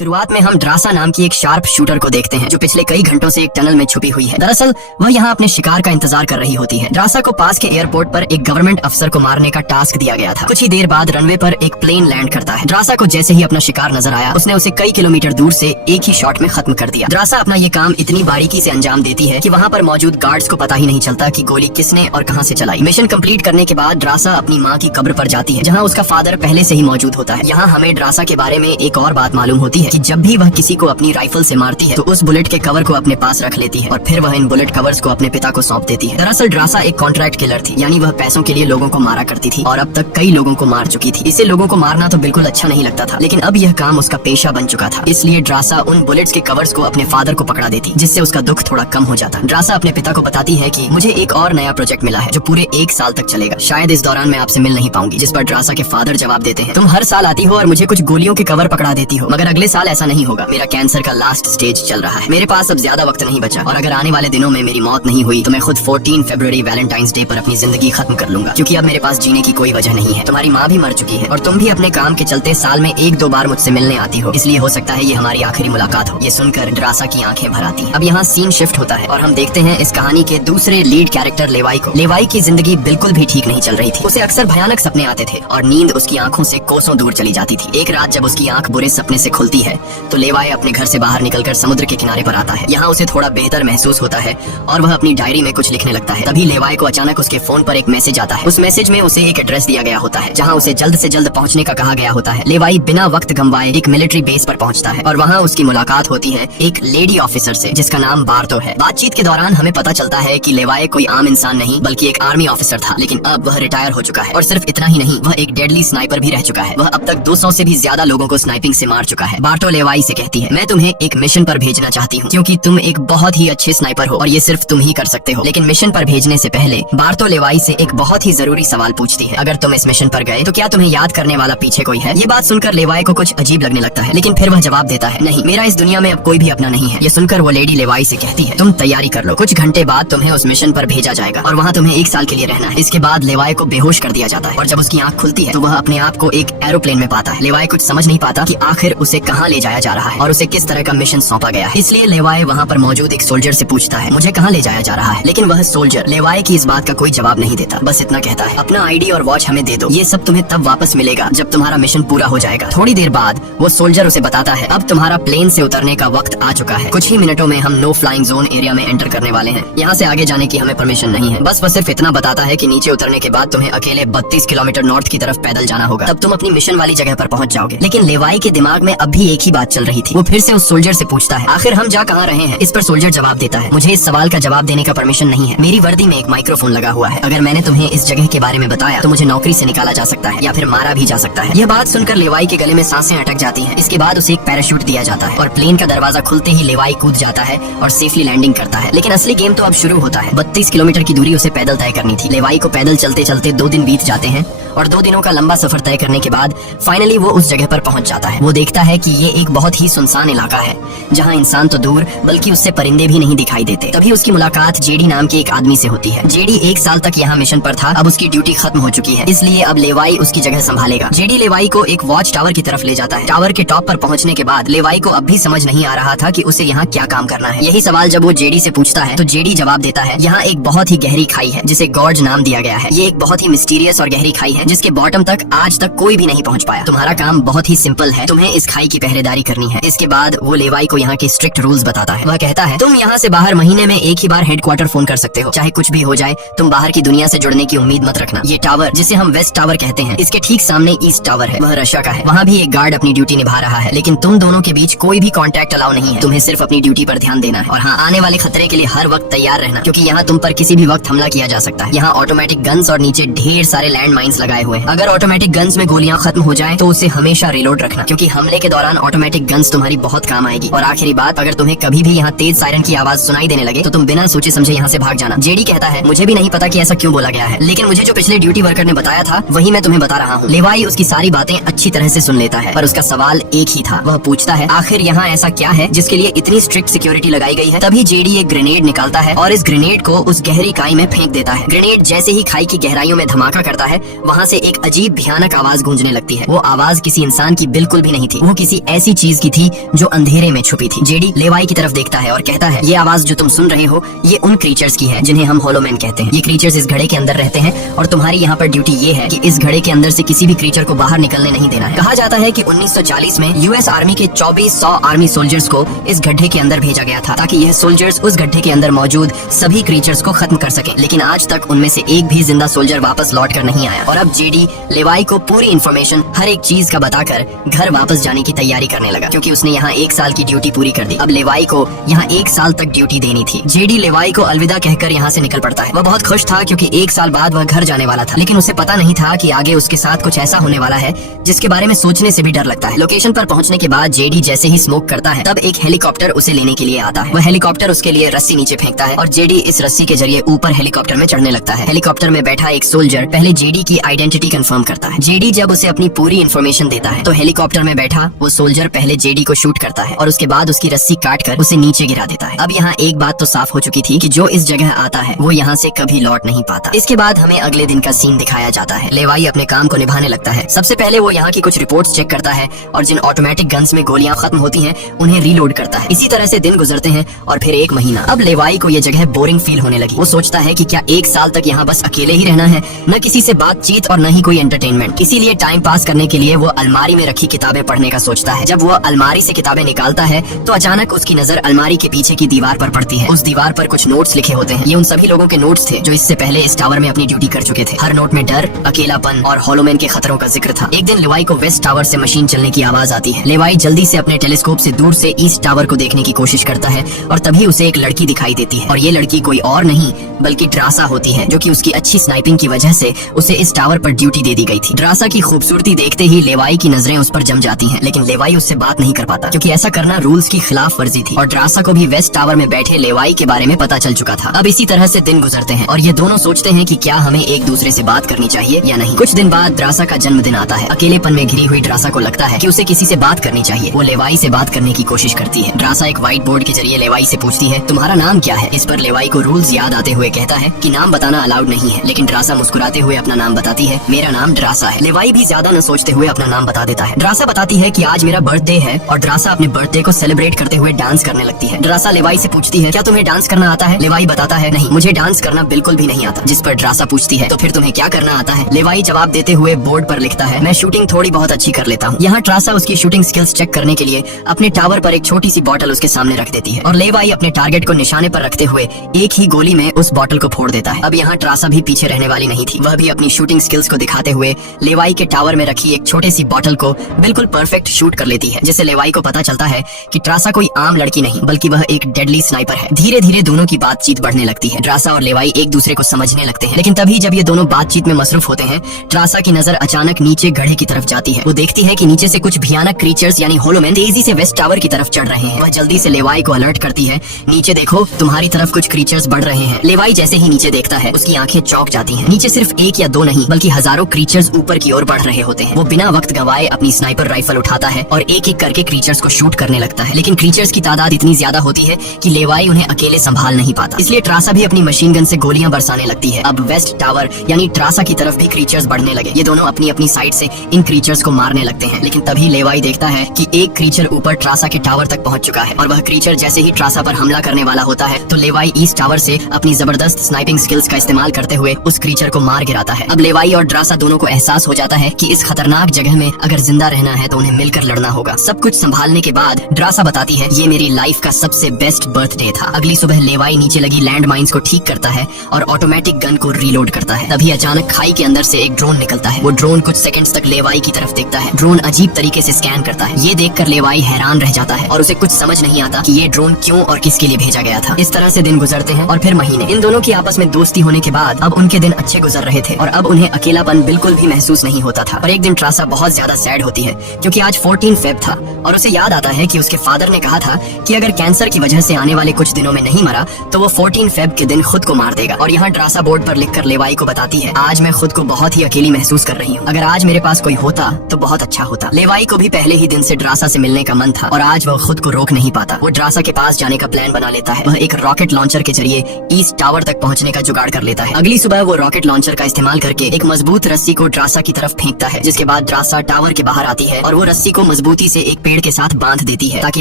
शुरुआत में हम ड्रासा नाम की एक शार्प शूटर को देखते हैं जो पिछले कई घंटों से एक टनल में छुपी हुई है। दरअसल वह यहाँ अपने शिकार का इंतजार कर रही होती है। ड्रासा को पास के एयरपोर्ट पर एक गवर्नमेंट अफसर को मारने का टास्क दिया गया था। कुछ ही देर बाद रनवे पर एक प्लेन लैंड करता है। ड्रासा को जैसे ही अपना शिकार नजर आया उसने उसे कई किलोमीटर दूर से एक ही शॉट में खत्म कर दिया। ड्रासा अपना ये काम इतनी बारीकी से अंजाम देती है कि वहाँ पर मौजूद गार्ड्स को पता ही नहीं चलता कि गोली किसने और कहाँ से चलाई। मिशन कंप्लीट करने के बाद ड्रासा अपनी माँ की कब्र पर जाती है जहाँ उसका फादर पहले से ही मौजूद होता है। यहाँ हमें ड्रासा के बारे में एक और बात मालूम होती है कि जब भी वह किसी को अपनी राइफल से मारती है तो उस बुलेट के कवर को अपने पास रख लेती है और फिर वह इन बुलेट कवर्स को अपने पिता को सौंप देती है। दरअसल ड्रासा एक कॉन्ट्रैक्ट किलर थी, यानी वह पैसों के लिए लोगों को मारा करती थी और अब तक कई लोगों को मार चुकी थी। इसे लोगों को मारना तो बिल्कुल अच्छा नहीं लगता था, लेकिन अब यह काम उसका पेशा बन चुका था। इसलिए ड्रासा उन बुलेट्स के कवर्स को अपने फादर को पकड़ा देती, जिससे उसका दुख थोड़ा कम हो जाता। ड्रासा अपने पिता को बताती है कि मुझे एक और नया प्रोजेक्ट मिला है जो पूरे 1 साल तक चलेगा। शायद इस दौरान मैं आपसे मिल नहीं पाऊंगी। जिस पर ड्रासा के फादर जवाब देते हैं, तुम हर साल आती हो और मुझे कुछ गोलियों के कवर पकड़ा देती हो, मगर अगले साल ऐसा नहीं होगा। मेरा कैंसर का लास्ट स्टेज चल रहा है, मेरे पास अब ज्यादा वक्त नहीं बचा और अगर आने वाले दिनों में मेरी मौत नहीं हुई तो मैं खुद 14 फरवरी वैलेंटाइंस डे पर अपनी जिंदगी खत्म कर लूंगा, क्योंकि अब मेरे पास जीने की कोई वजह नहीं है। तुम्हारी माँ भी मर चुकी है और तुम भी अपने काम के चलते साल में 1-2 बार मुझसे मिलने आती हो, इसलिए हो सकता है ये हमारी आखिरी मुलाकात हो। ये सुनकर ड्रासा की आंखें भर आती हैं। अब यहाँ सीन शिफ्ट होता है और हम देखते हैं इस कहानी के दूसरे लीड कैरेक्टर लेवाई को। लेवाई की जिंदगी बिल्कुल भी ठीक नहीं चल रही थी। उसे अक्सर भयानक सपने आते थे और नींद उसकी आंखों से कोसों दूर चली जाती थी। एक रात जब उसकी आंख बुरे सपने से खुलती है तो लेवाई अपने घर से बाहर निकलकर समुद्र के किनारे पर आता है। यहाँ उसे थोड़ा बेहतर महसूस होता है और वह अपनी डायरी में कुछ लिखने लगता है। तभी लेवाई को अचानक उसके फोन पर एक मैसेज आता है। उस मैसेज में उसे एक एड्रेस दिया गया होता है जहाँ उसे जल्द से जल्द पहुँचने का कहा गया होता है। लेवाई बिना वक्त गंवाए एक मिलिट्री बेस पर पहुँचता है और वहाँ उसकी मुलाकात होती है एक लेडी ऑफिसर से जिसका नाम बार्तो है। बातचीत के दौरान हमें पता चलता है कि लेवाई कोई आम इंसान नहीं बल्कि एक आर्मी ऑफिसर था, लेकिन अब वह रिटायर हो चुका है। और सिर्फ इतना ही नहीं, वह एक डेडली स्नाइपर भी रह चुका है। वह अब तक 200 से भी ज्यादा लोगों को स्नाइपिंग से मार चुका है। बार्तो लेवाई से कहती है, मैं तुम्हें एक मिशन पर भेजना चाहती हूँ क्योंकि तुम एक बहुत ही अच्छे स्नाइपर हो और ये सिर्फ तुम ही कर सकते हो। लेकिन मिशन पर भेजने से पहले बार्तो लेवाई से एक बहुत ही जरूरी सवाल पूछती है। अगर तुम इस मिशन पर गए तो क्या तुम्हें याद करने वाला पीछे कोई है? ये बात सुनकर लेवाई को कुछ अजीब लगने लगता है, लेकिन फिर वह जवाब देता है, नहीं, मेरा इस दुनिया में अब कोई भी अपना नहीं है। ये सुनकर वो लेडी लेवाई से कहती है, तुम तैयारी कर लो, कुछ घंटे बाद तुम्हें उस मिशन पर भेजा जाएगा और वहाँ तुम्हें 1 साल के लिए रहना है। इसके बाद लेवाई को बेहोश कर दिया जाता है और जब उसकी आंख खुलती है तो वह अपने आप को एक एरोप्लेन में पाता है। लेवाई कुछ समझ नहीं पाता कि आखिर उसे कहाँ ले जाया जा रहा है और उसे किस तरह का मिशन सौंपा गया है। इसलिए लेवाई वहाँ पर मौजूद एक सोल्जर से पूछता है, मुझे कहाँ ले जाया जा रहा है? लेकिन वह सोल्जर लेवाई की इस बात का कोई जवाब नहीं देता, बस इतना कहता है, अपना आईडी और वॉच हमें दे दो, ये सब तुम्हें तब वापस मिलेगा जब तुम्हारा मिशन पूरा हो जाएगा। थोड़ी देर बाद वो सोल्जर उसे बताता है, अब तुम्हारा प्लेन से उतरने का वक्त आ चुका है। कुछ ही मिनटों में हम नो फ्लाइंग जोन एरिया में एंटर करने वाले हैं। यहाँ से आगे जाने की हमें परमिशन नहीं है। बस वह सिर्फ इतना बताता है कि नीचे उतरने के बाद तुम्हें अकेले 32 किलोमीटर नॉर्थ की तरफ पैदल जाना होगा, तब तुम अपनी मिशन वाली जगह पर पहुँच जाओगे। लेकिन लेवाई के दिमाग में अब भी एक ही बात चल रही थी। वो फिर से उस सोल्जर से पूछता है, आखिर हम जा कहाँ रहे हैं? इस पर सोल्जर जवाब देता है, मुझे इस सवाल का जवाब देने का परमिशन नहीं है। मेरी वर्दी में एक माइक्रोफोन लगा हुआ है। अगर मैंने तुम्हें इस जगह के बारे में बताया तो मुझे नौकरी से निकाला जा सकता है या फिर मारा भी जा सकता है। यह बात सुनकर लेवाई के गले में सांसें अटक जाती हैं। इसके बाद उसे एक पैराशूट दिया जाता है और प्लेन का दरवाजा खुलते ही लेवाई कूद जाता है और सेफली लैंडिंग करता है। लेकिन असली गेम तो अब शुरू होता है। 32 किलोमीटर की दूरी उसे पैदल तय करनी थी। लेवाई को पैदल चलते चलते 2 दिन बीत जाते हैं और 2 दिनों का लंबा सफर तय करने के बाद फाइनली वो उस जगह पर पहुंच जाता है। वो देखता है कि ये एक बहुत ही सुनसान इलाका है जहां इंसान तो दूर बल्कि उससे परिंदे भी नहीं दिखाई देते। तभी उसकी मुलाकात जेडी नाम के एक आदमी से होती है। जेडी 1 साल तक यहाँ मिशन पर था, अब उसकी ड्यूटी खत्म हो चुकी है, इसलिए अब लेवाई उसकी जगह संभालेगा। जेडी लेवाई को एक वॉच टावर की तरफ ले जाता है। टावर के टॉप पर पहुंचने के बाद लेवाई को अब भी समझ नहीं आ रहा था कि उसे यहाँ क्या काम करना है। यही सवाल जब वो जेडी से पूछता है तो जेडी जवाब देता है, यहाँ एक बहुत ही गहरी खाई है जिसे गॉर्ज नाम दिया गया है। ये एक बहुत ही मिस्टीरियस और गहरी खाई है जिसके बॉटम तक आज तक कोई भी नहीं पहुंच पाया। तुम्हारा काम बहुत ही सिंपल है, तुम्हें इस खाई की पहरेदारी करनी है। इसके बाद वो लेवाई को यहाँ के स्ट्रिक्ट रूल्स बताता है। वह कहता है, तुम यहाँ से बाहर महीने में 1 ही बार हेडक्वार्टर फोन कर सकते हो, चाहे कुछ भी हो जाए, तुम बाहर की दुनिया से जुड़ने की उम्मीद मत रखना। ये टावर जिसे हम वेस्ट टावर कहते हैं, इसके ठीक सामने ईस्ट टावर है, वह रशिया का है। वहाँ भी एक गार्ड अपनी ड्यूटी निभा रहा है, लेकिन तुम दोनों के बीच कोई भी कॉन्टैक्ट अलाउ नहीं है। तुम्हें सिर्फ अपनी ड्यूटी पर ध्यान देना है और हाँ, आने वाले खतरे के लिए हर वक्त तैयार रहना, क्योंकि यहाँ तुम पर किसी भी वक्त हमला किया जा सकता है। यहाँ ऑटोमेटिक गन्स और नीचे ढेर सारे लैंड माइन्स लगाए हुए हैं। अगर ऑटोमेटिक गन्स में गोलियां खत्म हो जाएं तो उसे हमेशा रिलोड रखना, क्योंकि हमले के दौरान ऑटोमेटिक गन्स तुम्हारी बहुत काम आएगी। और आखिरी बात, अगर तुम्हें कभी भी यहाँ तेज सायरन की आवाज सुनाई देने लगे तो तुम बिना सोचे समझे यहाँ से भाग जाना। जेडी कहता है, मुझे भी नहीं पता कि ऐसा क्यों बोला गया है, लेकिन मुझे जो पिछले ड्यूटी वर्कर ने बताया था वही मैं तुम्हें बता रहा हूँ। लेवाई उसकी सारी बातें अच्छी तरह से सुन लेता है, पर उसका सवाल एक ही था। वह पूछता है, आखिर यहाँ ऐसा क्या है जिसके लिए इतनी स्ट्रिक्ट सिक्योरिटी लगाई गई है? तभी जेडी एक ग्रेनेड निकालता है और इस ग्रेनेड को उस गहरी खाई में फेंक देता है। ग्रेनेड जैसे ही खाई की गहराइयों में धमाका करता है, वहाँ वहाँ से एक अजीब भयानक आवाज गूंजने लगती है। वो आवाज किसी इंसान की बिल्कुल भी नहीं थी, वो किसी ऐसी चीज की थी जो अंधेरे में छुपी थी। जेडी लेवाई की तरफ देखता है और कहता है, ये आवाज जो तुम सुन रहे हो ये उन क्रीचर्स की है जिन्हें हम होलोमैन कहते हैं। ये क्रीचर्स इस घड़े के अंदर रहते हैं और तुम्हारी यहाँ पर ड्यूटी ये है कि इस घड़े के अंदर से किसी भी क्रीचर को बाहर निकलने नहीं देना है। कहा जाता है कि 1940 में यूएस आर्मी के 2400 आर्मी सोल्जर्स को इस गड्ढे के अंदर भेजा गया था ताकि यह सोल्जर्स उस गड्ढे के अंदर मौजूद सभी क्रीचर्स को खत्म कर सके। लेकिन आज तक उनमें से एक भी जिंदा सोल्जर वापस लौट कर नहीं आया। और अब जेडी लेवाई को पूरी इन्फॉर्मेशन हर एक चीज का बताकर घर वापस जाने की तैयारी करने लगा, क्योंकि उसने यहाँ 1 साल की ड्यूटी पूरी कर दी। अब लेवाई को यहाँ 1 साल तक ड्यूटी देनी थी। जेडी लेवाई को अलविदा कहकर यहाँ से निकल पड़ता है। वह बहुत खुश था क्योंकि 1 साल बाद वह घर जाने वाला था, लेकिन उसे पता नहीं था कि आगे उसके साथ कुछ ऐसा होने वाला है जिसके बारे में सोचने से भी डर लगता है। लोकेशन पर पहुंचने के बाद जेडी जैसे ही स्मोक करता है तब एक हेलीकॉप्टर उसे लेने के लिए आता है। वह हेलीकॉप्टर उसके लिए रस्सी नीचे फेंकता है और जेडी इस रस्सी के जरिए ऊपर हेलीकॉप्टर में चढ़ने लगता है। हेलीकॉप्टर में बैठा एक सोल्जर पहले जेडी की आइडेंटिटी कंफर्म करता है। जेडी जब उसे अपनी पूरी इन्फॉर्मेशन देता है तो हेलीकॉप्टर में बैठा वो सोल्जर पहले जेडी को शूट करता है और उसके बाद उसकी रस्सी काट कर उसे नीचे गिरा देता है। अब यहाँ एक बात तो साफ हो चुकी थी कि जो इस जगह आता है वो यहाँ से कभी लौट नहीं पाता। इसके बाद हमें अगले दिन का सीन दिखाया जाता है। लेवाई अपने काम को निभाने लगता है। सबसे पहले वो यहाँ की कुछ रिपोर्ट्स चेक करता है और जिन ऑटोमेटिक गन्स में गोलियां खत्म होती हैं उन्हें रीलोड करता है। इसी तरह से दिन गुजरते हैं और फिर 1 महीना। अब लेवाई को ये जगह बोरिंग फील होने लगी। वो सोचता है कि क्या 1 साल तक यहाँ बस अकेले ही रहना है, न किसी से बातचीत और न ही कोई एंटरटेनमेंट। इसीलिए टाइम पास करने के लिए वो अलमारी में रखी किताबें पढ़ने का सोचता है। जब वो अलमारी से किताबें निकालता है तो अचानक उसकी नजर अलमारी के पीछे की दीवार पर पड़ती है। उस दीवार पर कुछ नोट्स लिखे होते हैं। ये उन सभी लोगों के नोट्स थे जो इससे पहले इस टावर में अपनी ड्यूटी कर चुके थे। हर नोट में डर, अकेलापन और होलोमैन के खतरों का जिक्र था। एक दिन लेवाई को वेस्ट टावर से मशीन चलने की आवाज आती है। लेवाई जल्दी से अपने टेलीस्कोप से दूर से ईस्ट टावर को देखने की कोशिश करता है और तभी उसे एक लड़की दिखाई देती है। और ये लड़की कोई और नहीं बल्कि ड्रासा होती है, जो कि उसकी अच्छी स्नाइपिंग की वजह से उसे इस टावर पर ड्यूटी दे दी गई थी। ड्रासा की खूबसूरती देखते ही लेवाई की नजरें उस पर जम जाती हैं, लेकिन लेवाई उससे बात नहीं कर पाता क्योंकि ऐसा करना रूल्स की खिलाफ वर्जी थी और ड्रासा को भी वेस्ट टावर में बैठे लेवाई के बारे में पता चल चुका था। अब इसी तरह से दिन गुजरते हैं और ये दोनों सोचते हैं कि क्या हमें एक दूसरे से बात करनी चाहिए या नहीं। कुछ दिन बाद ड्रासा का जन्मदिन आता है। अकेलेपन में घिरी हुई ड्रासा को लगता है कि उसे किसी से बात करनी चाहिए। वो लेवाई से बात करने की कोशिश करती है। ड्रासा एक व्हाइट बोर्ड के जरिए लेवाई से पूछती है, तुम्हारा नाम क्या है? इस पर लेवाई को रूल्स याद आते हुए कहता है कि नाम बताना अलाउड नहीं है, लेकिन ड्रासा मुस्कुराते हुए अपना नाम बताती है, मेरा नाम ड्रासा है। लेवाई भी ज्यादा न सोचते हुए अपना नाम बता देता है। ड्रासा बताती है कि आज मेरा बर्थडे है और ड्रासा अपने बर्थडे को सेलिब्रेट करते हुए डांस करने लगती है। ड्रासा लेवाई से पूछती है, क्या तुम्हें डांस करना आता है? लेवाई बताता है, नहीं, मुझे डांस करना बिल्कुल भी नहीं आता। जिस पर ड्रासा पूछती है, तो फिर तुम्हें क्या करना आता है? लेवाई जवाब देते हुए बोर्ड पर लिखता है, मैं शूटिंग थोड़ी बहुत अच्छी कर लेता हूँ। यहाँ ड्रासा उसकी शूटिंग स्किल्स चेक करने के लिए अपने टावर पर एक छोटी सी बॉटल उसके सामने रख देती है और लेवाई अपने टारगेट को निशाने पर रखते हुए एक ही गोली में उस बॉटल को फोड़ देता है। अब यहाँ ड्रासा भी पीछे रहने वाली नहीं थी। वह भी अपनी शूटिंग स्किल्स को दिखाते हुए लेवाई के टावर में रखी एक छोटी सी बॉटल को बिल्कुल परफेक्ट शूट कर लेती है, जिससे लेवाई को पता चलता है कि ड्रासा कोई आम लड़की नहीं बल्कि वह एक डेडली स्नाइपर है। धीरे धीरे दोनों की बातचीत बढ़ने लगती है। ड्रासा और लेवाई एक दूसरे को समझने लगते हैं, लेकिन तभी जब ये दोनों बातचीत में मसरूफ होते हैं, ड्रासा की नजर अचानक नीचे गड्ढे की तरफ जाती है। वो देखती है कि नीचे से कुछ भयानक क्रीचर्स यानी होलोमैन तेजी से वेस्ट टावर की तरफ चढ़ रहे हैं। वह जल्दी से लेवाई को अलर्ट करती है, नीचे देखो, तुम्हारी तरफ कुछ क्रीचर्स बढ़ रहे हैं। लेवाई जैसे ही नीचे देखता है उसकी आंखें चौंक जाती हैं। नीचे सिर्फ 1 या 2 नहीं बल्कि हजारों क्रीचर्स ऊपर की ओर बढ़ रहे होते हैं। वो बिना वक्त गंवाए अपनी स्नाइपर राइफल उठाता है और एक एक करके क्रीचर्स को शूट करने लगता है, लेकिन क्रीचर्स की तादाद इतनी ज्यादा होती है कि लेवाई उन्हें अकेले संभाल नहीं पाता। इसलिए ड्रासा भी अपनी मशीन गन से गोलियां बरसाने लगती है। अब वेस्ट टावर यानी ड्रासा की तरफ भी क्रीचर्स बढ़ने लगे। ये दोनों अपनी अपनी साइड से इन क्रीचर्स को मारने लगते हैं, लेकिन तभी लेवाई देखता है कि एक क्रीचर ऊपर ड्रासा के टावर तक पहुंच चुका है और वह क्रीचर जैसे ही ड्रासा पर हमला करने वाला होता है तो लेवाई ईस्ट टावर से अपनी जबरदस्त स्नाइपिंग स्किल्स का इस्तेमाल करते हुए उस क्रीचर को मार गिराता है। अब लेवाई और ड्रासा दोनों को एहसास हो जाता है कि इस खतरनाक जगह में अगर जिंदा रहना है तो उन्हें मिलकर लड़ना होगा। सब कुछ संभालने के बाद ड्रासा बताती है, ये मेरी लाइफ का सबसे बेस्ट बर्थडे था। अगली सुबह लेवाई नीचे लगी लैंड माइंस को ठीक करता है और ऑटोमेटिक गन को रीलोड करता है। तभी अचानक खाई के अंदर से एक ड्रोन निकलता है। वो ड्रोन कुछ सेकंड्स तक लेवाई की तरफ देखता है। ड्रोन अजीब तरीके से स्कैन करता है। ये देखकर लेवाई हैरान रह जाता है और उसे कुछ समझ नहीं आता कि ये ड्रोन क्यों और किसके लिए भेजा गया था। इस तरह से दिन गुजरते हैं और फिर महीने। इन दोनों की आपस में दोस्ती होने के बाद अब उनके दिन अच्छे गुजर रहे थे और अब उन्हें अकेलापन बिल्कुल भी महसूस नहीं होता था। और एक दिन ड्रासा बहुत ज्यादा सैड होती है क्योंकि आज 14 फेब था और उसे याद आता है कि उसके फादर ने कहा था कि अगर कैंसर की वजह से आने वाले कुछ दिनों में नहीं मरा तो वो 14 फेब के दिन खुद को मार देगा। और यहाँ ड्रासा बोर्ड पर लिखकर लेवाई को बताती है, आज मैं खुद को बहुत ही अकेली महसूस कर रही हूँ। अगर आज मेरे पास कोई होता तो बहुत अच्छा होता। लेवाई को भी पहले ही दिन से ड्रासा से मिलने का मन था और आज वह खुद को रोक नहीं पाता। वो ड्रासा के पास जाने का प्लान बना लेता है। वह एक रॉकेट लॉन्चर के जरिए ईस्ट टावर तक पहुँचने का जुगाड़ कर लेता है। अगली सुबह वो रॉकेट लॉन्चर का इस्तेमाल करके एक मजबूत रस्सी को ड्रासा की तरफ फेंकता है, जिसके बाद ड्रासा टावर के बाहर आती है और वो रस्सी को मजबूती से एक पेड़ के साथ बांध देती है ताकि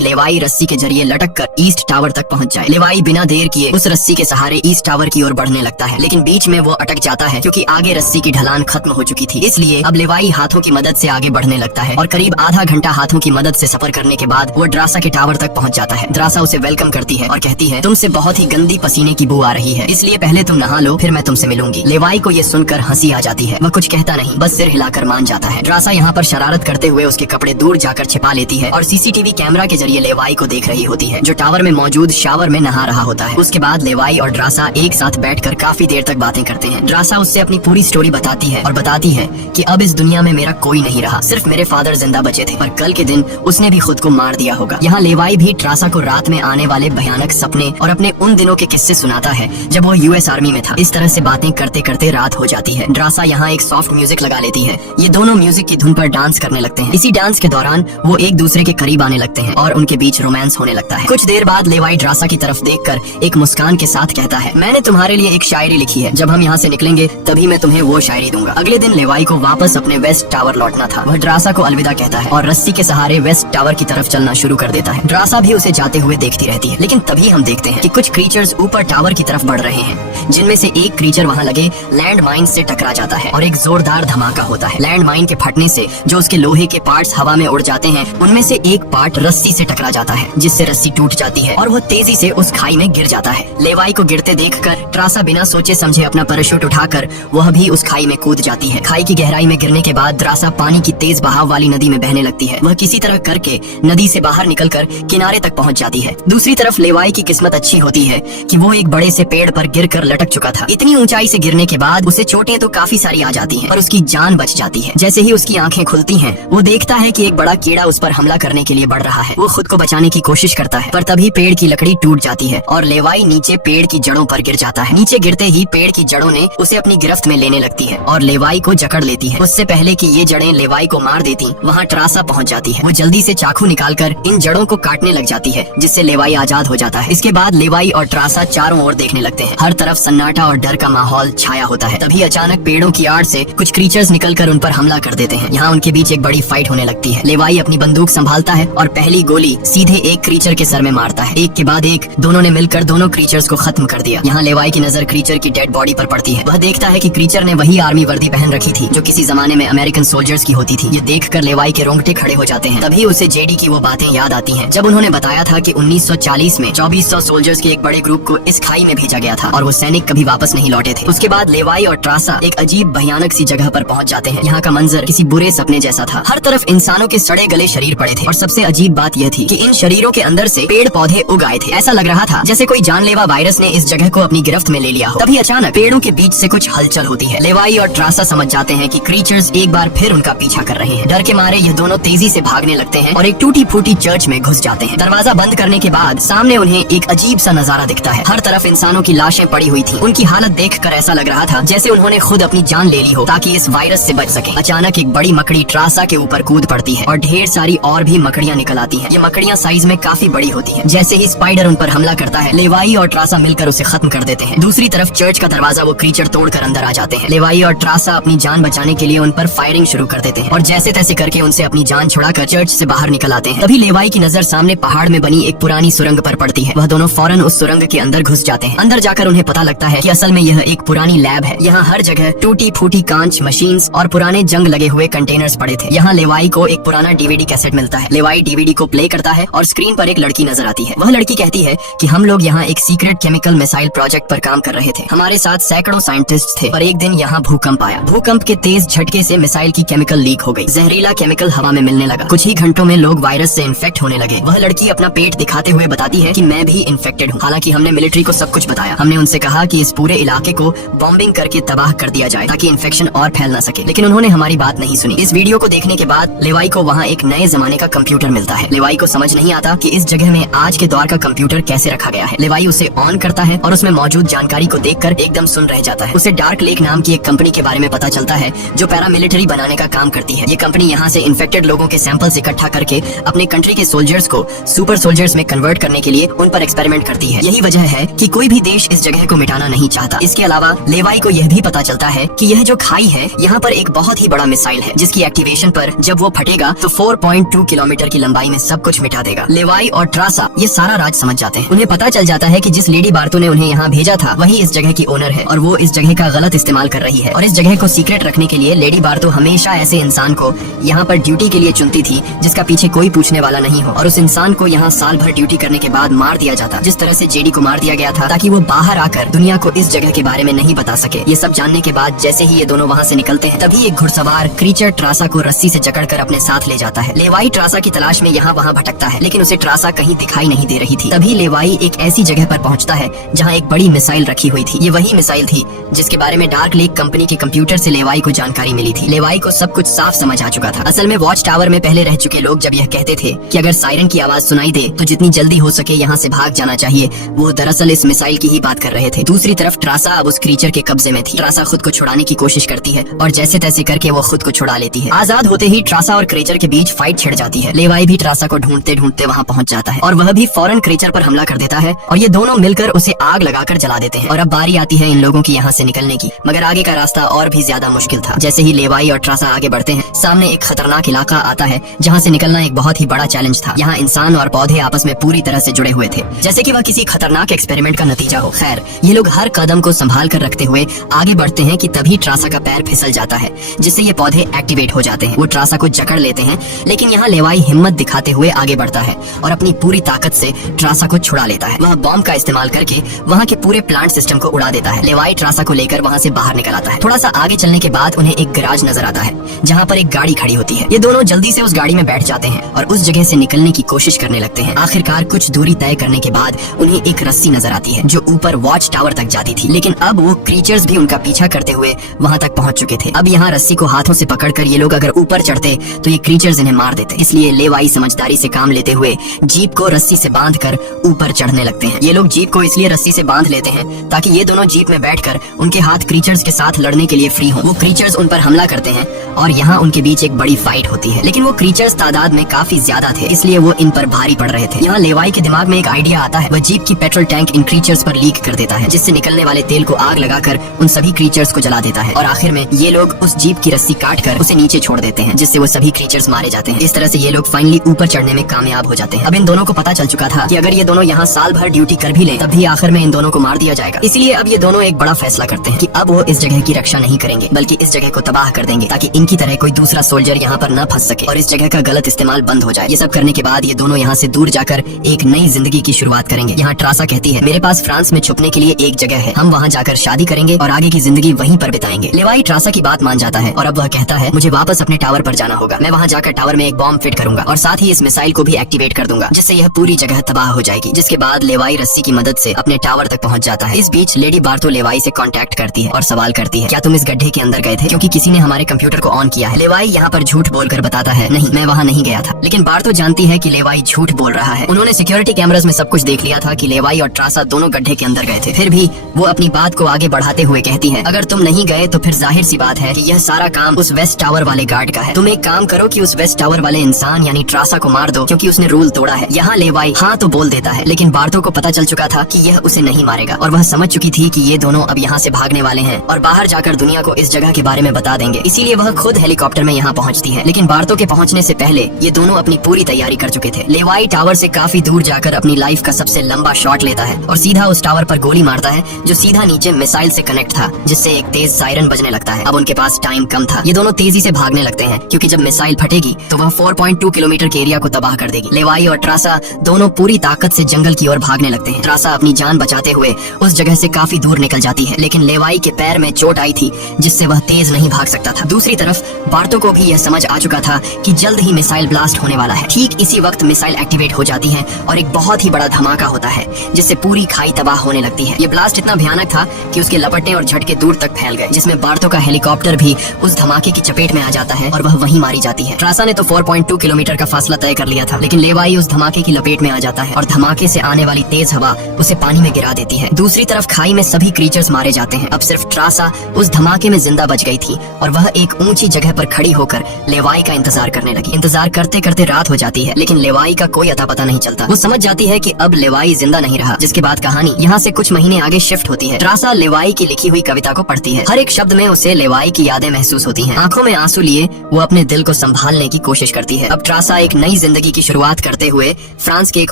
लेवाई रस्सी के जरिए लटक कर ईस्ट टावर तक पहुंच जाए। लेवाई बिना देर किए उस रस्सी के सहारे ईस्ट टावर की ओर बढ़ने लगता है, लेकिन बीच में वो अटक जाता है क्योंकि आगे रस्सी की ढलान खत्म हो चुकी थी। इसलिए अब लेवाई हाथों की मदद से आगे बढ़ने लगता है और करीब आधा घंटा हाथों की मदद से सफर करने के बाद वो ड्रासा के टावर तक पहुंच जाता है। ड्रासा उसे वेलकम करती है और कहती है, तुमसे बहुत ही गंदी पसीने की बू आ रही है, इसलिए पहले तुम नहा लो, फिर मैं तुमसे मिलूंगी। लेवाई को ये सुनकर हंसी आ जाती है। वह कुछ कहता नहीं, बस सिर हिलाकर मान जाता है। ड्रासा यहाँ पर शरारत करते हुए उसके कपड़े दूर जाकर छिपा लेती है और सीसीटीवी कैमरा के जरिए लेवाई को देख रही होती है, जो टावर में मौजूद शावर में नहा रहा होता है। उसके बाद लेवाई और ड्रासा एक साथ बैठकर काफी देर तक बातें करते हैं। ड्रासा उससे अपनी पूरी स्टोरी बताती है और बताती है कि अब इस दुनिया में मेरा कोई नहीं रहा, सिर्फ मेरे फादर जिंदा बचे थे, पर कल के दिन उसने भी खुद को मार दिया होगा। यहाँ लेवाई भी ड्रासा को रात में आने वाले भयानक सपने और अपने उन दिनों के किस्से सुनाता है जब वो यूएस आर्मी में था। इस तरह से बातें करते करते रात हो जाती है। ड्रासा यहाँ एक सॉफ्ट म्यूजिक लगा लेती है। ये दोनों म्यूजिक की धुन पर डांस करने लगते हैं। इसी डांस के दौरान वो एक दूसरे के करीब आने लगते हैं और उनके बीच रोमांस होने लगता है। कुछ देर बाद लेवाई ड्रासा की तरफ देखकर एक मुस्कान के साथ कहता है, मैंने तुम्हारे लिए एक शायरी लिखी है, जब हम यहाँ से निकलेंगे तभी मैं तुम्हें वो शायरी दूंगा। अगले दिन लेवाई को वापस अपने वेस्ट टावर लौटना था। वह ड्रासा को अलविदा कहता है और रस्सी के सहारे वेस्ट टावर की तरफ चलना शुरू कर देता है। ड्रासा भी उसे जाते हुए देखती रहती है, लेकिन तभी हम देखते हैं कि कुछ क्रीचर्स ऊपर टावर की तरफ बढ़ रहे हैं, जिनमें से एक क्रीचर वहाँ लगे लैंड माइन से टकरा जाता है और एक जोरदार धमाका होता है। लैंड माइन के फटने से जो उसके लोहे के पार्ट्स हवा में उड़ जाते हैं, उनमें से एक पार्ट रस्सी से टकरा जाता है, जिससे रस्सी टूट जाती है और वो तेजी से उस खाई में गिर जाता है। लेवाई को गिरते देखकर ड्रासा बिना सोचे समझे अपना पैराशूट उठाकर वह भी उस खाई में कूद जाती है। खाई की गहराई में गिरने के बाद ड्रासा पानी की तेज बहाव वाली नदी में बहने लगती है। वह किसी तरह करके नदी से बाहर निकलकर किनारे तक पहुंच जाती है। दूसरी तरफ लेवाई की किस्मत अच्छी होती है कि वो एक बड़े से पेड़ पर गिरकर लटक चुका था। इतनी ऊंचाई से गिरने के बाद उसे चोटें तो काफी सारी आ जाती हैं, पर उसकी जान बच जाती है। जैसे ही उसकी आंखें खुलती हैं, वो देखता है कि एक बड़ा कीड़ा उस पर हमला करने के लिए बढ़ रहा है। वो खुद को बचाने की कोशिश करता है, पर तभी पेड़ की लकड़ी टूट जाती है और लेवाई नीचे पेड़ की जड़ों पर गिर जाता है। नीचे गिरते ही पेड़ की जड़ों ने उसे अपनी गिरफ्त में लेने लगती है और लेवाई को जकड़ लेती है। उससे पहले कि ये जड़ें लेवाई को मार देती, वहाँ ड्रासा पहुँच जाती है। वो जल्दी से चाकू निकालकर इन जड़ों को काटने लग जाती है, जिससे लेवाई आजाद हो जाता है। इसके बाद लेवाई और ड्रासा चारों ओर देखने लगते हैं। हर तरफ सन्नाटा और डर का माहौल छाया होता है। तभी अचानक पेड़ों की आड़ से कुछ क्रीचर्स निकलकर उन पर हमला कर देते हैं। यहाँ उनके बीच एक बड़ी फाइट होने लगती है। लेवाई अपनी बंदूक संभालता है और पहली गोली सीधे एक क्रीचर के सर में मारता है। एक के बाद एक दोनों ने मिलकर दोनों क्रीचर्स को खत्म कर दिया। यहाँ लेवाई की नजर क्रीचर की डेड बॉडी पर पड़ती है। वह देखता है कि क्रीचर ने वही आर्मी वर्दी पहन रखी थी जो किसी जमाने में अमेरिकन सोल्जर्स की होती थी। ये देखकर लेवाई के रोंगटे खड़े हो जाते हैं। तभी उसे जेडी की वो बातें याद आती हैं, जब उन्होंने बताया था कि 1940 में 2400 सोल्जर्स के एक बड़े ग्रुप को इस खाई में भेजा गया था और वो सैनिक कभी वापस नहीं लौटे थे। उसके बाद लेवाई और ड्रासा एक अजीब भयानक सी जगह पर पहुंच जाते हैं। यहाँ का मंजर किसी बुरे सपने जैसा था। हर तरफ इंसानों के सड़े गले शरीर पड़े थे और सबसे अजीब बात यह थी कि इन शरीरों के अंदर से पेड़ पौधे उग आए थे। ऐसा लग रहा था जैसे कोई जानलेवा वायरस ने इस जगह को अपनी गिरफ्त में ले लिया हो। तभी अचानक पेड़ों के बीच से कुछ हलचल होती है। लेवाई और ड्रासा समझ जाते हैं कि क्रीचर्स एक बार फिर उनका पीछा कर रहे हैं। डर के मारे ये दोनों तेजी से भागने लगते हैं और एक टूटी फूटी चर्च में घुस जाते हैं। दरवाजा बंद करने के बाद सामने उन्हें एक अजीब सा नजारा दिखता है। हर तरफ इंसानों की लाशें पड़ी हुई थी। उनकी हालत देखकर ऐसा लग रहा था जैसे उन्होंने खुद अपनी जान ले ली हो ताकि इस वायरस से बच सके। अचानक एक बड़ी मकड़ी ड्रासा के ऊपर कूद पड़ती है और ढेर सारी और भी मकड़ियाँ निकल आती हैं। ये मकड़ियाँ साइज में काफी बड़ी होती हैं। जैसे ही स्पाइडर उन पर हमला करता है, लेवाई और ड्रासा मिलकर उसे खत्म कर देते हैं। दूसरी तरफ चर्च का दरवाजा वो क्रीचर तोड़कर अंदर आ जाते हैं। लेवाई और ड्रासा अपनी जान बचाने के लिए उन पर फायरिंग शुरू कर देते हैं और जैसे तैसे करके उनसे अपनी जान छुड़ाकर चर्च से बाहर निकल आते हैं। तभी लेवाई की नजर सामने पहाड़ में बनी एक पुरानी सुरंग पर पड़ती है। वह दोनों फौरन उस सुरंग के अंदर घुस जाते हैं। अंदर जाकर उन्हें पता लगता है कि असल में यह एक पुरानी लैब है। यहाँ हर जगह टूटी फूटी कांच, मशीन्स और पुराने जंग लगे हुए कंटेनर्स पड़े थे। यहाँ लेवाई को एक पुराना डीवीडी कैसेट मिलता है। लेवाई डीवीडी को प्ले करता है और स्क्रीन पर एक लड़की नजर आती है। वह लड़की कहती है कि हम लोग यहाँ एक सीक्रेट केमिकल मिसाइल प्रोजेक्ट पर काम कर रहे थे। हमारे साथ सैकड़ों साइंटिस्ट थे, पर एक दिन यहाँ भूकंप आया। भूकंप के तेज झटके से मिसाइल की केमिकल लीक हो गई। जहरीला केमिकल हवा में मिलने लगा। कुछ ही घंटों में लोग वायरस से इन्फेक्ट होने लगे। वह लड़की अपना पेट दिखाते हुए बताती है कि मैं भी इन्फेक्टेड हूँ। हालांकि हमने मिलिट्री को सब कुछ बताया। हमने उनसे कहा कि इस पूरे इलाके को बॉम्बिंग करके तबाह कर दिया जाए ताकि इन्फेक्शन और फैल न सके, लेकिन उन्होंने हमारी बात नहीं सुनी। इस वीडियो को देखने के बाद लेवाई को वहाँ एक नए जमाने का कंप्यूटर मिलता है। लेवाई को समझ नहीं आता कि इस जगह में आज के दौर का कंप्यूटर कैसे रखा गया है। लेवाई उसे ऑन करता है और उसमें मौजूद जानकारी को देखकर एकदम सुन रह जाता है। उसे डार्क लेक नाम की एक कंपनी के बारे में पता चलता है जो पैरामिलिट्री बनाने का काम करती है। ये कंपनी यहाँ से इन्फेक्टेड लोगों के सैंपल्स इकट्ठा करके अपने कंट्री के सोल्जर्स को सुपर सोल्जर्स में कन्वर्ट करने के लिए उन पर एक्सपेरिमेंट करती है। यही वजह है कि कोई भी देश इस जगह को मिटाना नहीं चाहता। इसके अलावा लेवाई को यह भी पता चलता है कि यह जो खाई है यहाँ पर एक बहुत ही बड़ा मिसाइल है, जिसकी एक्टिवेशन पर जब वो फटेगा तो 4.2 किलोमीटर की लंबाई में सब कुछ मिटा देगा। लेवाई और ट्रासा ये सारा राज समझ जाते हैं। उन्हें पता चल जाता है कि जिस लेडी बार्तो ने उन्हें यहाँ भेजा था वही इस जगह की ओनर है और वो इस जगह का गलत इस्तेमाल कर रही है। और इस जगह को सीक्रेट रखने के लिए लेडी बार्तो हमेशा ऐसे इंसान को यहाँ पर ड्यूटी के लिए चुनती थी जिसका पीछे कोई पूछने वाला नहीं हो, और उस इंसान को यहाँ साल भर ड्यूटी करने के बाद मार दिया जाता, जिस तरह से जेडी को मार दिया गया था, ताकि वो बाहर आकर दुनिया को इस जगह के बारे में नहीं बता सके। ये सब जानने के बाद जैसे ही ये दोनों वहाँ से निकलते हैं, तभी एक घुड़सवार क्रीचर ट्रासा को रस्सी से जकड़कर अपने साथ ले जाता है। लेवाई ट्रासा की तलाश में यहाँ वहाँ भटकता है, लेकिन उसे ट्रासा कहीं दिखाई नहीं दे रही थी। तभी लेवाई एक ऐसी जगह पर पहुँचता है जहाँ एक बड़ी मिसाइल रखी हुई थी। ये वही मिसाइल थी जिसके बारे में डार्क लेक कंपनी के कंप्यूटर से लेवाई को जानकारी मिली थी। लेवाई को सब कुछ साफ समझ आ चुका था। असल में वॉच टावर में पहले रह चुके लोग जब यह कहते थे कि अगर सायरन की आवाज सुनाई दे तो जितनी जल्दी हो सके यहाँ से भाग जाना चाहिए, वो दरअसल इस मिसाइल की ही बात कर रहे थे। दूसरी तरफ ट्रासा अब उस क्रीचर के कब्जे में थी। ट्रासा खुद को छुड़ाने की कोशिश करती है और जैसे तैसे करके वो खुद को छुड़ा लेती है। आजाद होते ही ट्रासा और क्रीचर के बीच फाइट छिड़ जाती है। लेवाई भी ट्रासा को ढूंढते ढूंढते वहाँ पहुँच जाता है और वह भी फौरन क्रीचर पर हमला कर देता है और ये दोनों मिलकर उसे आग लगाकर जला देते हैं। और अब बारी आती है इन लोगों की यहाँ से निकलने की, मगर आगे का रास्ता और भी ज्यादा मुश्किल था। जैसे ही लेवाई और ट्रासा आगे बढ़ते हैं, सामने एक खतरनाक इलाका आता है जहाँ से निकलना एक बहुत ही बड़ा चैलेंज था। यहाँ इंसान और पौधे आपस में पूरी तरह से जुड़े हुए थे, जैसे कि वह किसी खतरनाक एक्सपेरिमेंट का नतीजा हो। खैर, ये लोग हर कदम को संभाल कर रखते हुए आगे बढ़ते हैं कि तभी ट्रासा का पैर फिसल जाता है, जिससे ये पौधे एक्टिवेट हो जाते हैं। वो ट्रासा को जकड़ लेते हैं, लेकिन यहाँ लेवाई हिम्मत दिखाते हुए आगे बढ़ता है और अपनी पूरी ताकत से ट्रासा को छुड़ा लेता है। वह बॉम्ब का इस्तेमाल करके वहाँ के पूरे प्लांट सिस्टम को उड़ा देता है। लेवाई ट्रासा को लेकर वहाँ से बाहर निकल आता है। थोड़ा सा आगे चलने के बाद उन्हें एक गैराज नजर आता है जहाँ पर एक गाड़ी खड़ी होती है। ये दोनों जल्दी से उस गाड़ी में बैठ जाते हैं और उस जगह से निकलने की कोशिश करने लगते हैं। आखिरकार कुछ दूरी तय करने के बाद उन्हें एक रस्सी नजर आती है जो ऊपर वॉच टावर तक जाती थी, लेकिन अब वो क्रीचर्स भी उनका पीछा करते हुए वहाँ तक पहुँच चुके थे। अब यहाँ रस्सी को हाथों से पकड़कर ये लोग अगर ऊपर चढ़ते तो ये क्रीचर्स इन्हें मार देते। इसलिए लेवाई समझदारी से काम लेते हुए जीप को रस्सी से बांधकर ऊपर चढ़ने लगते हैं। ये लोग जीप को इसलिए रस्सी से बांध लेते हैं ताकि ये दोनों जीप में बैठकर उनके हाथ क्रीचर्स के साथ लड़ने के लिए फ्री हों। वो क्रीचर्स उन पर हमला करते हैं और यहाँ उनके बीच एक बड़ी फाइट होती है, लेकिन वो क्रीचर्स तादाद में काफी ज्यादा थे, इसलिए वो इन पर भारी पड़ रहे थे। यहाँ लेवाई के दिमाग में एक आइडिया आता है। वह जीप की पेट्रोल टैंक इन क्रीचर्स पर लीक कर देता है, जिससे निकलने वाले तेल को आग लगाकर उन सभी क्रीचर्स को जला देता है और आखिर में ये लोग उस जीप की रस्सी काट कर उसे नीचे छोड़ देते हैं, जिससे वो सभी क्रीचर्स मारे जाते हैं। इस तरह से ये लोग फाइनली ऊपर चढ़ने में कामयाब हो जाते हैं। अब इन दोनों को पता चल चुका था कि अगर ये दोनों यहाँ साल भर ड्यूटी कर भी ले तब भी आखिर में इन दोनों को मार दिया जाएगा। इसलिए अब ये दोनों एक बड़ा फैसला करते हैं कि अब वो इस जगह की रक्षा नहीं करेंगे, बल्कि इस जगह को तबाह कर देंगे ताकि इनकी तरह कोई दूसरा सोल्जर यहाँ पर न फंस सके और इस जगह का गलत इस्तेमाल बंद हो जाए। ये सब करने के बाद ये दोनों यहाँ से दूर जाकर एक नई जिंदगी की शुरुआत करेंगे। यहाँ ट्रासा कहती है, मेरे पास फ्रांस में छुपने के लिए एक जगह है, हम वहाँ जाकर शादी करेंगे और आगे की जिंदगी वहीं पर बिताएंगे। लेवाई ट्रासा की बात मान जाता है और अब वह कहता है, मुझे वापस अपने टावर पर जाना होगा। मैं वहाँ जाकर टावर में एक बॉम्ब फिट करूंगा और साथ ही इस मिसाइल को भी एक्टिवेट कर दूंगा, जिससे यह पूरी जगह तबाह हो जाएगी। जिसके बाद लेवाई रस्सी की मदद से अपने टावर तक पहुँच जाता है। इस बीच लेडी बार्तो लेवाई से कांटेक्ट करती है और सवाल करती है, क्या तुम इस गड्ढे के अंदर गए थे, क्योंकि किसी ने हमारे कंप्यूटर को ऑन किया है। लेवाई यहाँ पर झूठ बोलकर बताता है, नहीं, मैं वहाँ नहीं गया था। लेकिन बार्तो जानती है कि लेवाई झूठ बोल रहा है। उन्होंने सिक्योरिटी कैमरास में सब कुछ देख लिया था कि लेवाई और ट्रासा दोनों गड्ढे के अंदर गए थे। फिर भी वो अपनी बात को आगे बढ़ाते हुए कहती है, अगर तुम नहीं गए तो फिर जाहिर सी बात है कि यह सारा काम उस वेस्ट टावर वाले गार्ड का है। तुम एक काम करो कि उस वेस्ट टावर वाले इंसान यानी ट्रासा को मार दो, क्योंकि उसने रूल तोड़ा है। यहाँ लेवाई हाँ तो बोल देता है, लेकिन बार्तो को पता चल चुका था कि यह उसे नहीं मारेगा और वह समझ चुकी थी कि ये दोनों अब यहाँ से भागने वाले हैं और बाहर जाकर दुनिया को इस जगह के बारे में बता देंगे। इसीलिए वह खुद हेलीकॉप्टर में यहाँ पहुँचती है। लेकिन बार्तो के पहुँचने से पहले ये दोनों अपनी पूरी तैयारी कर चुके थे। लेवाई टावर से काफी दूर जाकर अपनी लाइफ का सबसे लंबा शॉट लेता है और सीधा उस टावर पर गोली मारता है जो सीधा नीचे मिसाइल से कनेक्ट था, जिससे एक तेज सायरन बजने लगता है। अब उनके पास टाइम कम था। ये दोनों तेजी से भागने लगते हैं क्योंकि जब मिसाइल फटेगी तो वह 4.2 किलोमीटर के एरिया को तबाह कर देगी। लेवाई और ट्रासा दोनों पूरी ताकत से जंगल की ओर भागने लगते हैं। ट्रासा अपनी जान बचाते हुए उस जगह से काफी दूर निकल जाती है, लेकिन लेवाई के पैर में चोट आई थी जिससे वह तेज नहीं भाग सकता था। दूसरी तरफ बार्तो को भी यह समझ आ चुका था कि जल्द ही मिसाइल ब्लास्ट होने वाला है। ठीक इसी वक्त मिसाइल एक्टिवेट हो जाती है और एक बहुत ही बड़ा धमाका होता है जिससे पूरी खाई तबाह होने लगती है। ये ब्लास्ट इतना भयानक था कि उसके लपटने और झटके दूर तक फैल गए, जिसमें बार्तो का हेलीकॉप्टर भी उस धमाके की चपेट में आ जाता है और वह वहीं मारी जाती है। ट्रासा ने तो 4.2 किलोमीटर का फासला तय कर लिया था, लेकिन लेवाई उस धमाके की लपेट में आ जाता है और धमाके से आने वाली तेज हवा उसे पानी में गिरा देती है। दूसरी तरफ खाई में सभी क्रीचर्स मारे जाते हैं। अब सिर्फ ट्रासा उस धमाके में जिंदा बच गई थी और वह एक ऊंची जगह पर खड़ी होकर लेवाई का इंतजार करने लगी। इंतजार करते करते रात हो जाती है, लेकिन लेवाई का कोई अता पता नहीं चलता। वो समझ जाती है कि अब लेवाई जिंदा नहीं रहा, जिसके बाद कहानी यहाँ से कुछ महीने कहानी आगे शिफ्ट होती है। त्रासा लेवाई की लिखी हुई कविता को पढ़ती है। हर एक शब्द में उसे लेवाई की यादें महसूस होती हैं। आंखों में आंसू लिए वो अपने दिल को संभालने की कोशिश करती है। अब त्रासा एक नई जिंदगी की शुरुआत करते हुए फ्रांस के एक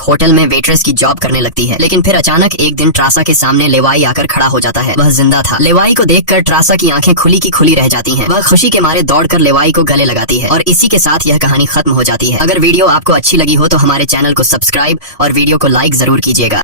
होटल में वेट्रेस की जॉब करने लगती है। लेकिन फिर अचानक एक दिन त्रासा के सामने लेवाई आकर खड़ा हो जाता है। वह जिंदा था। लेवाई को देखकर त्रासा की आंखें खुली की खुली रह जाती हैं। वह खुशी के मारे दौड़कर लेवाई को गले लगाती है और इसी के साथ यह कहानी खत्म हो जाती है। अगर वीडियो आपको अच्छी लगी हो तो हमारे चैनल को सब्सक्राइब और वीडियो को लाइक जरूर कीजिएगा।